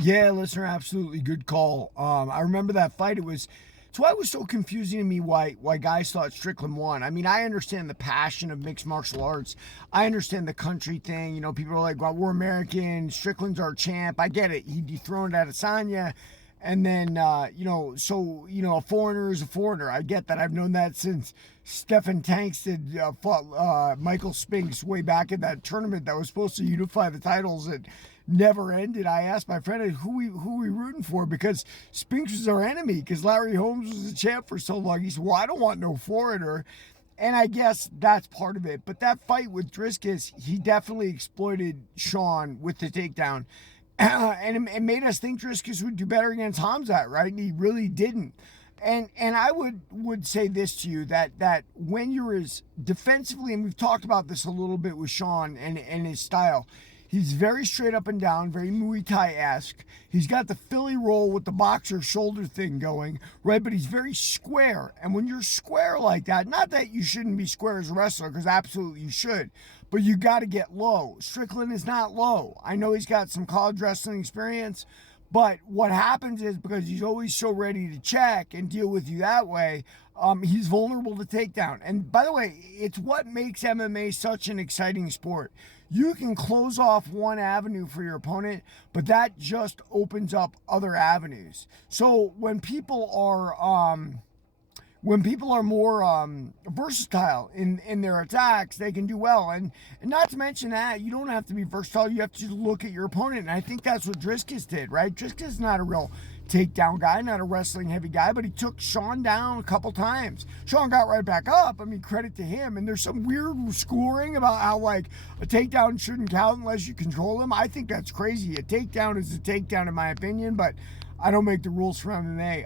Yeah, listener, absolutely good call. I remember that fight. It's why it was so confusing to me why guys thought Strickland won. I mean, I understand the passion of mixed martial arts. I understand the country thing. You know, people are like, "Well, we're American. Strickland's our champ." I get it. He dethroned Adesanya, and then a foreigner is a foreigner. I get that. I've known that since Stephen Tankstead fought Michael Spinks way back in that tournament that was supposed to unify the titles. And never ended. I asked my friend who we rooting for because Spinks was our enemy because Larry Holmes was the champ for so long. He said, "Well, I don't want no foreigner." And I guess that's part of it. But that fight with Driscus, he definitely exploited Sean with the takedown. And it made us think Driscus would do better against Hamzat, right? And he really didn't. And I would say this to you that when you're as defensively, and we've talked about this a little bit with Sean and his style, he's very straight up and down, very Muay Thai-esque. He's got the Philly roll with the boxer shoulder thing going, right? But he's very square. And when you're square like that, not that you shouldn't be square as a wrestler, because absolutely you should, but you got to get low. Strickland is not low. I know he's got some college wrestling experience, but what happens is because he's always so ready to check and deal with you that way, he's vulnerable to takedown. And by the way, it's what makes MMA such an exciting sport. You can close off one avenue for your opponent, but that just opens up other avenues. So when people are more versatile in their attacks, they can do well. And not to mention that, you don't have to be versatile. You have to look at your opponent. And I think that's what Driscus did, right? Driscus is not a real takedown guy, not a wrestling heavy guy, but he took Sean down a couple times. Sean got right back up. I mean, credit to him. And there's some weird schooling about how, like, a takedown shouldn't count unless you control him. I think that's crazy. A takedown is a takedown, in my opinion, but I don't make the rules for MMA.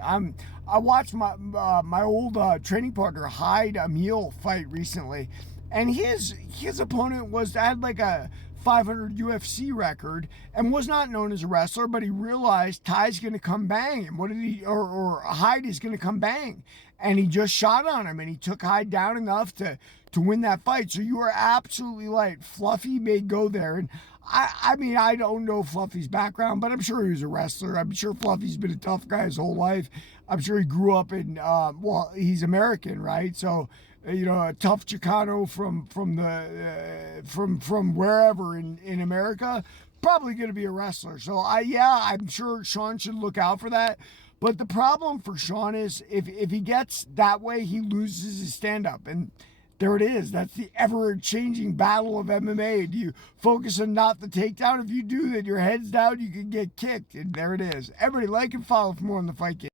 I watched my old training partner Hyde Emil fight recently, and his opponent had like a 500 UFC record and was not known as a wrestler, but he realized Ty's going to come bang, and what did he or Hyde is going to come bang, and he just shot on him, and he took Hyde down enough to win that fight. So you are absolutely right. Fluffy may go there, and I mean, I don't know Fluffy's background, but I'm sure he was a wrestler. I'm sure Fluffy's been a tough guy his whole life. I'm sure he grew up in, he's American, right? So, a tough Chicano from wherever in America, probably going to be a wrestler. So, I'm sure Sean should look out for that. But the problem for Sean is if he gets that way, he loses his stand-up. And there it is. That's the ever-changing battle of MMA. Do you focus on not the takedown? If you do, then your head's down, you can get kicked. And there it is. Everybody like and follow for more on the Fight Game.